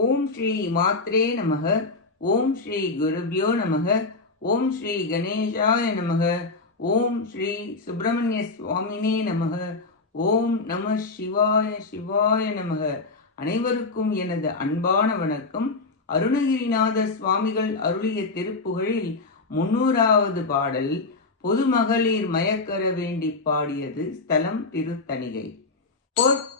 ஓம் ஸ்ரீ மாத்ரே நமக ஓம் ஸ்ரீ குருபியோ நமக ஓம் ஸ்ரீ கணேஷாய நமக ஓம் ஸ்ரீ சுப்பிரமணிய சுவாமினே நமக ஓம் நம சிவாய சிவாய நமக. அனைவருக்கும் எனது அன்பான வணக்கம். அருணகிரிநாத சுவாமிகள் அருளிய திருப்புகழில் முன்னூறாவது பாடல் பொதுமகளிர் மயக்கர வேண்டி பாடியது ஸ்தலம் திருத்தணிகை.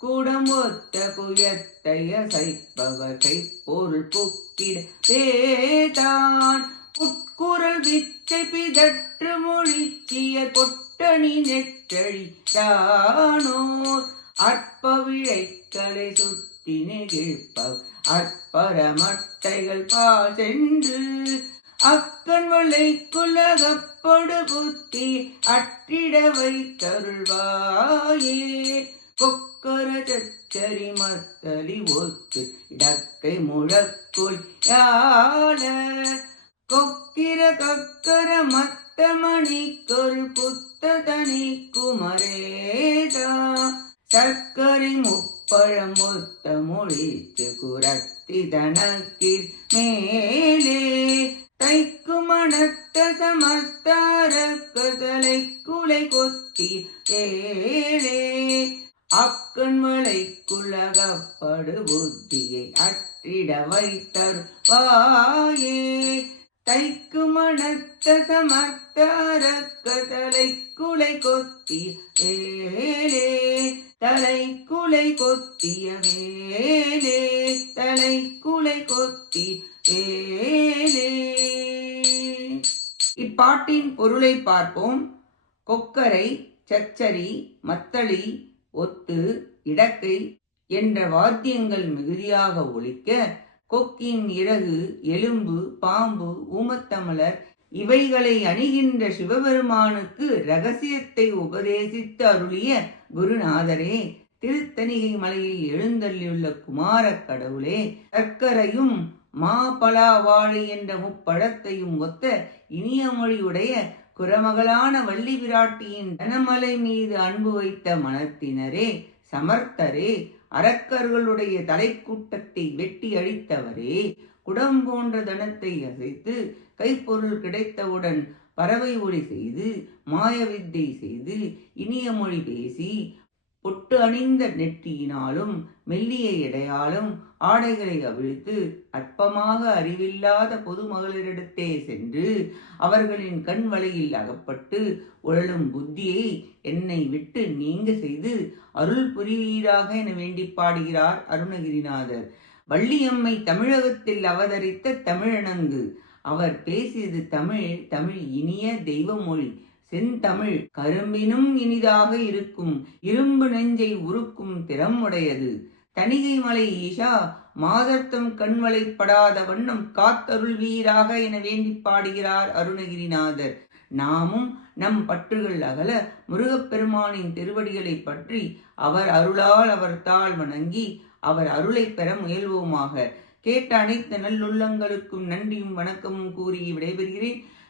கூடம் ஒத்த புயத்தைய சைப்பவகை பொருள் புக்கிட பேதான். உட்குரல் விச்சை பிதற்று மொழிச்சிய கொட்டணி நெற்றழி தானோர் அற்ப விழைக்களை சுட்டி நெகிழ்ப்பவ் அற்பர மட்டைகள் பால் சென்று அக்கன் வளை குலகப்படு புத்தி அற்றிட வைத்தருள்வாயே. கொக்கர சச்சரி மத்தலி ஒத்து இடக்கை முழக்குள் யாழ. கொக்கிர கக்கர மத்த மணிக்கொரு புத்த தனி குமரேதா. சர்க்கரை முப்பழம் ஒத்த மொழித்து குரத்தி தனக்கில் மேலே. தைக்கு மணத்த சமத்தார கதலை குலை கொத்தி ஏழே அக்கண்மலை குலகப்படு புத்தியை அற்றிட வைத்தர் வாயே தைக்கு மணத்த சமர்த்தார தலை குலை கொத்தி ஏலே தலை குலை கொத்திய வேலே. தலை குலை கொத்தி ஏலே இப்பாட்டின் பொருளை பார்ப்போம். கொக்கரை சச்சரி மத்தளி ஒத்து இடக்கை என்ற வாத்தியங்கள் மிகுதியாக ஒழிக்க கொக்கின் இறகு எலும்பு பாம்பு ஊமத்தமலர் இவைகளை அணிகின்ற சிவபெருமானுக்கு ரகசியத்தை உபதேசித்து அருளிய குருநாதரே திருத்தணிகை மலையில் எழுந்தள்ளியுள்ள குமாரக் கடவுளே சர்க்கரையும் மா பலா வாழை என்ற முப்பழத்தையும் ஒத்த இனிய மொழியுடைய குரமகளான வள்ளி விராட்டியின் தனமலை மீது அன்பு வைத்த மனத்தினரே சமர்த்தரே அரக்கர்களுடைய தலைக்கூட்டத்தை வெட்டி அழித்தவரே குடம் போன்ற தனத்தை அசைத்து கைப்பொருள் கிடைத்தவுடன் பறவை ஒளி செய்து மாய வித்தை செய்து இனிய மொழி பேசி பொட்டு அணிந்த நெற்றியினாலும் மெல்லிய எடையாலும் ஆடைகளை அவிழ்த்து அற்பமாக அறிவில்லாத பொதுமகளிரிடத்தே சென்று அவர்களின் கண் வலையில் அகப்பட்டு உழலும் புத்தியை என்னை விட்டு நீங்க செய்து அருள் புரிவீராக என வேண்டி பாடுகிறார் அருணகிரிநாதர். வள்ளியம்மை தமிழகத்தில் அவதரித்த தமிழனங்கு. அவர் பேசியது தமிழ் தமிழ் இனிய தெய்வ மொழி செந்தமிழ் கரும்பினும் இனிதாக இருக்கும். இரும்பு நெஞ்சை உருக்கும் திறம் உடையது தணிகை மலை ஈஷா மாதர்த்தம் கண்வளைப்படாத வண்ணம் காத்தருள் வீராக என வேண்டி பாடுகிறார் அருணகிரிநாதர். நாமும் நம் பற்றுகள் அகல முருகப்பெருமானின் திருவடிகளை பற்றி அவர் அருளால் அவர் தாழ் வணங்கி அவர் அருளை பெற முயல்வோமாக. கேட்ட அனைத்து நல்லுள்ளங்களுக்கும் நன்றியும் வணக்கமும் கூறி விடைபெறுகிறேன்.